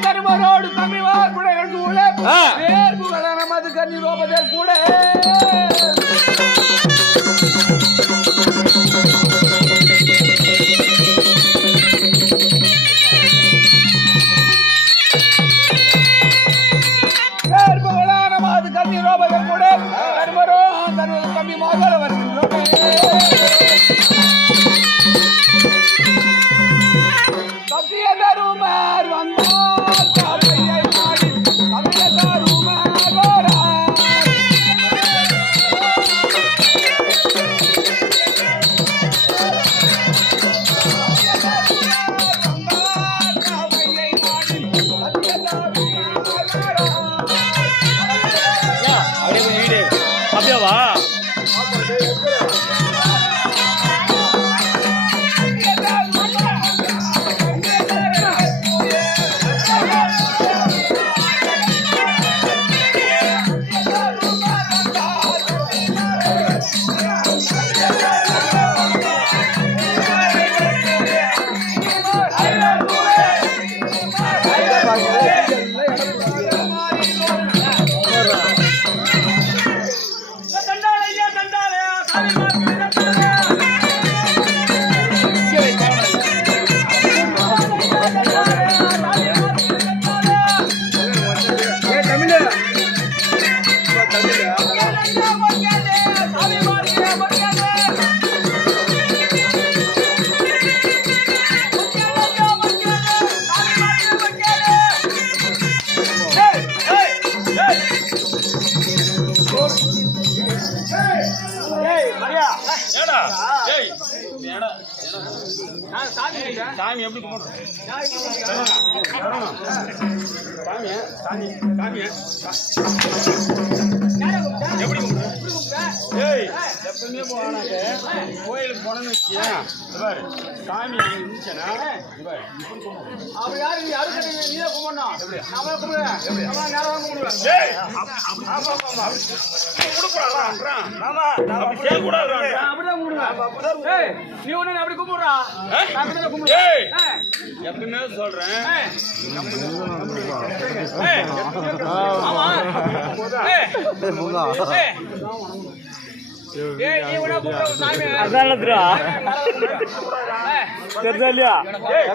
தருமரோடு தமிழ்வார் கூட எழுந்து உள்ள ஆ. நேர்முகன நமது கண்ணி ரோபதே கூட. Música சாமி எப்படி கும்பிடுறோம் சாமி சாமி சாமி. எப்படி கும்பிடுறோம் ஏய் எப்பவுமே போனாக்க கோயிலுக்கு போனோம்னு வச்சியா பாரு சாமி இருந்துச்சுன்னா இங்க பாரு, இப்படி கும்பிடணும். ஏய், அப்- அப்படி- ஆமா, ஆமா, ஆமா. அப்படி கும்பிடக்கூடாதுன்றான். அப்படி செய்யக்கூடாதுன்றான். நீ ஒண்ணு அப்படி கும்பிடுறா? அப்படி தான் எப்பவுமே சொல்றேன். ஆமா. ஏய், ஏய். ஏய்,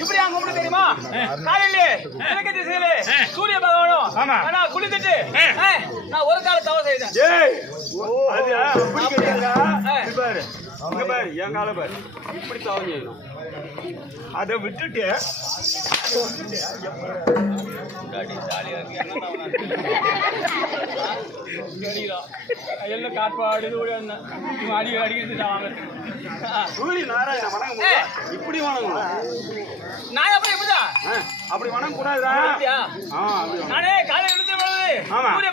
இப்படி அங்க கும்பிட தெரியுமா காலையிலே கிழக்கு திசையிலே சூரிய பகவானும் ஆனா குளித்துட்டு நான் ஒரு கால தவறு செய்தேன் அப்படி இங்க பாரு, என் காலை பாரு. இப்படி செய்யணும். அதை விட்டுட்டு எல்லாம் காட்பாடு அடி. ஆ. சூரிய நாராயண வணங்க. இப்படி வணங்கணும் நான் எப்படி இப்படிதான் அப்படி வணங்க கூடாதுடா? ஆ, அப்படி. நானே காலை எடுத்து ஆமா. சூரிய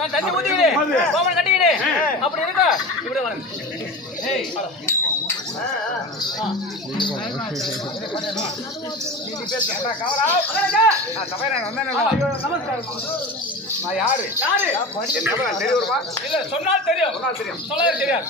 நான் தண்ணி ஊத்திக்கிடு ஊத்து. கோமன் கட்டிக்கிடு. அப்படி இருக்கா இப்படி வரேன் ஏய் ஆமா. நமஸ்காரம். யாரு இல்ல சொன்னால் தெரியும் சொல்லாது தெரியாது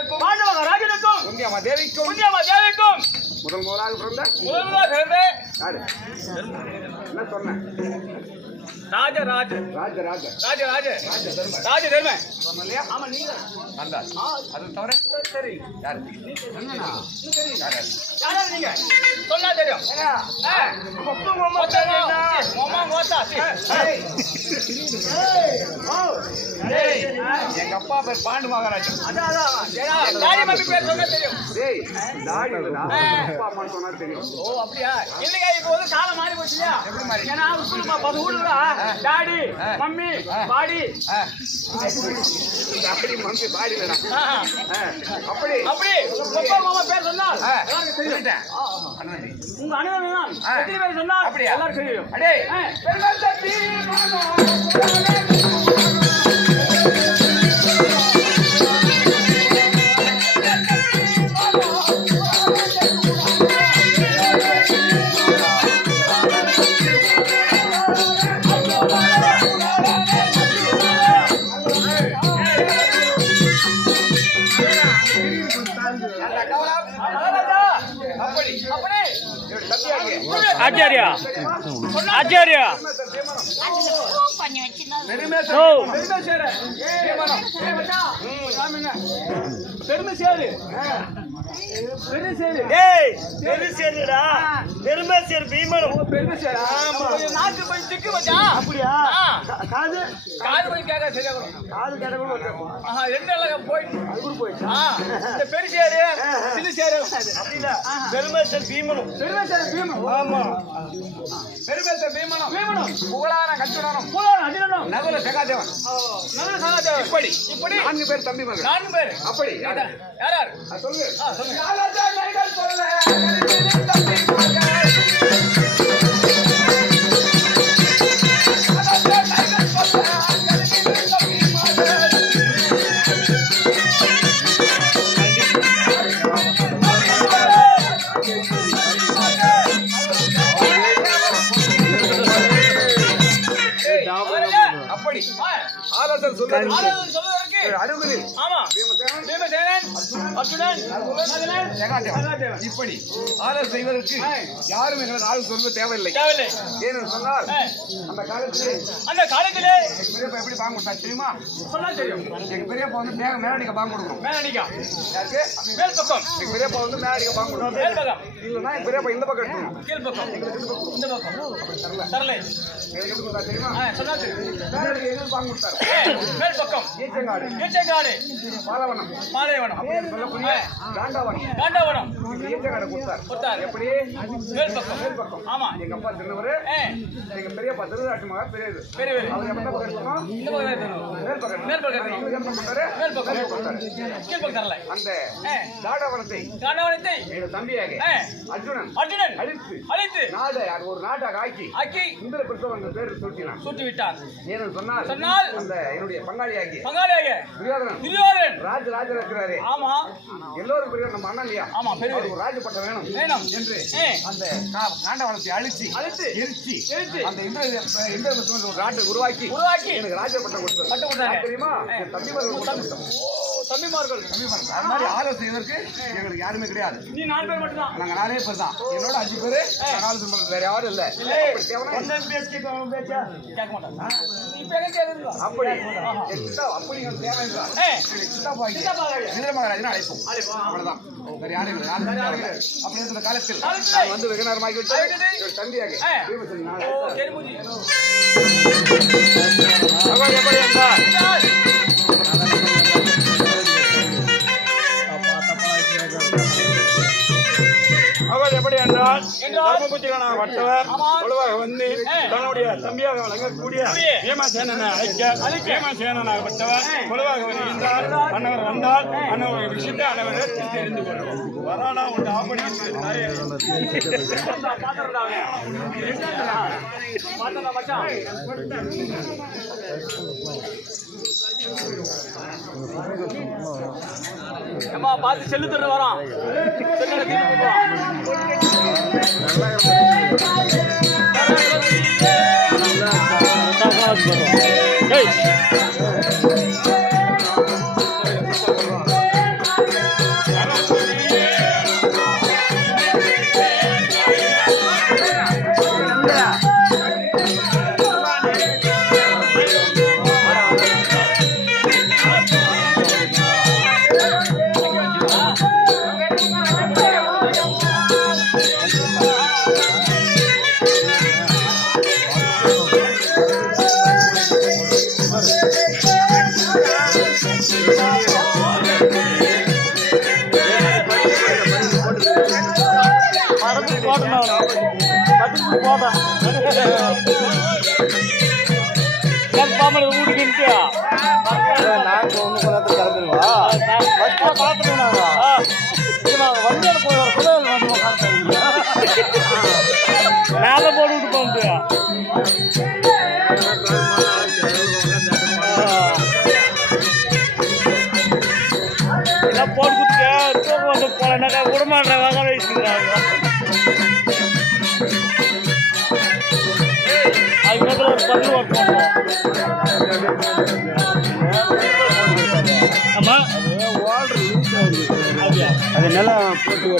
பாண்டு மகாராஜனுக்கும் பாண்டவ மகாராஜனுக்கும் குந்தியம்மா தேவிக்கும். புண்ணியமா தேவிக்கும். முதல் முதலாக பிறந்த முதல் முதலா பிறந்த யாரு? என்ன சொன்னேன் ராஜ ராஜ ராஜ ராஜ ராஜ ராஜ ராஜ தர்ம ஆமா நீங்க. அந்த அது தவிர சரி. யாரு? என்னண்ணா? யாரு? யாரா நீங்க? சொன்னா தெரியும். மொத்தமா, மொத்தமா, எங்க அப்பா பேர் பாண்டு சொன்னா தெரியும் சொன்னா ஓ அப்படியா இல்லையா இப்போ வந்து காலம் மாறி போச்சு இல்லையா எப்படி மாறி? ஏன்னா ஸ்கூல் பத்து ஊடுல டாடி ஆ. மம்மி ஆ. பாடி மம்மி. அப்படி அப்படி அப்பா மாமா பேர் சொன்னால் ஆ. எல்லாருக்கும் தெரியும். உங்க அனுபவம் தான் ஆ. எத்தனை பேர் சொன்னா அப்படியா? எல்லாருக்கும் தெரியும் அடே. மகாராஜா, அப்படி அப்படி பெருமை சேரு. பெருமை சேரு. பெருமை சேரு ஓ, பெருமை சேரு? ஆமா. நாட்டு போய் திக்கு மச்சான் அப்படியா? காது? காது போய் கேட்க சரியா காது ஒருத்தன். ஆஹா ரெண்டு அழகா போயிட்டு. அது கூட போயிடுச்சு இந்த பெரிய சேரு சின்ன சேரு. பீமனும். பெருமை சேரு பீமன் ஆமா. பெருமை சொல்ல பீமனும். பீமனும். புகழான பூலான அஜினனும் நகுல சகாதேவன். நல்ல சகாதேவன். இப்படி. இப்படி. நான்கு பேர் தம்பி மகன் நான்கு பேர். அப்படி. யாரு? சொல்லுங்க அப்படி ஆலோசனை சொல்லுவது ஆலோசனை சொல்வதற்கு அருகில் ஆமா. இப்படி ஆலோசனை செய்வதற்கு யாரும் எங்களை நாள் சொல்ல தேவையில்லை. ஏன்னு சொன்னால் அந்த காலத்திலே அந்த காலத்திலே பெரியப்பா எப்படி பாங்க கொடுத்தா தெரியுமா? சொன்னா தெரியும். எங்க பெரியப்பா வந்து மேக மேலடிக்க பாங்க கொடுக்கணும். மேலடிக்கா? யாருக்கு? மேல் பக்கம். எங்க பெரியப்பா வந்து மேலடிக்க பாங்க கொடுக்கணும் மேல் பக்கம். இல்லைன்னா எங்க பெரியப்பா இந்த பக்கம் எடுக்கணும் கீழ் பக்கம். இந்த பக்கம். தரலை. எனக்கு எப்படி கொடுத்தா தெரியுமா? சொன்னா தெரியும். மேலடிக்க எங்களுக்கு பாங்க கொடுத்தாரு? ஏ, மேல் பக்கம். ஈச்சங்காடு ஈச்சங்காடு பாலவனம். சொல்லக்கூடிய காண்டாவனம். கொடுத்தாரு. எப்படி? மேல் பக்கம். மேல் பக்கம். ஆமா. எங்க அப்பா திருநூறு ஏ, எங்க பெரியப்பா திருநாட்டு மகா பெரியது. பெரிய பெரிய. அவர் எந்த பக்கம் இருக்கணும் இந்த பக்கம் இருக்கணும். மேல் பக்கம். மேல் பக்கம். இருக்கணும். எங்களுக்கு என்ன பண்ணாரு மேல் பக்கம். மேல் கொடுத்தாரு. கீழ் பக்கம் தரலை. அந்த ஏ, தாடவனத்தை காண்டவனத்தை. எங்க தம்பியாக ஏ, அர்ஜுனன் அர்ஜுனன். அழித்து அழித்து. நாடு அது ஒரு நாட்டாக ஆக்கி ஆக்கி இந்திர பிரசவம் அந்த பேர் சுட்டினான் சுட்டு விட்டார் ஏன்னு சொன்னால் சொன்னால் அந்த என்னுடைய பங்காளியாகி பங்காளியாக துரியோதனன். துரியோதனன். ராஜ இருக்கிறாரு. ஆமா. எல்லோரும் பெரிய நம்ம அண்ணன் இல்லையா? ஆமா பெரிய ஒரு ராஜ பட்டம் வேணும். வேணும். என்று அந்த கா- காண்டவனத்தை அழிச்சு அழித்து, எரிச்சு எரிச்சு, அந்த இந்திர ஒரு நாட்டை உருவாக்கி உருவாக்கி. எனக்கு ராஜ பட்டம் கொடுத்தாரு. பட்டம் கொடுத்தாங்க. யார் தெரியுமா? என் தம்பிமார்கள் தம்பிமார்கள். அது மாதிரி ஆலோசனை செய்வதற்கு எங்களுக்கு யாருமே கிடையாது. நீ நாலு பேர் மட்டும்தான். நாங்க நாலே பேர் தான். என்னோட அஞ்சு பேரு நாலு பேர் வேற யாரும் இல்ல. கேட்க அப்படி. அப்படி. இந்திர மகாராஜனை அழைப்போம். அவ்வளவுதான். வேற யாரும். அப்படி இருக்கிற காலத்தில் வந்து வெகு நேரமாகி விட்டு தம்பியாக என்றால் தர்மபுத்திரனான வட்டவர் ஆமா. வலுவாக வந்து. தன்னுடைய தம்பியாக வழங்கக்கூடிய கூடிய. பீமசேனனை அழைக்க பீமசேனனாக வட்டவர் வலுவாக வருகின்றார். அன்னவர் வந்தால் அன்னவர் விஷயத்தை அன்னவர் தெரிந்து கொள்ளும் வரானா உண்டு ஆப்படி பார்த்து செல்லு தர வரான். செல்லுல பாமர வீட்டுக்கு நாங்க ஒண்ணு கொண்டாந்து கிளம்பிடுவா நாங்க வண்டியில போய் வந்து உட்காந்து மேல போட்டு எல்லாம் போட்டு வந்து போனாக்கா விடமாட்டேன் வாங்க வச்சுக்கிறாங்க. நிலம் போட்டு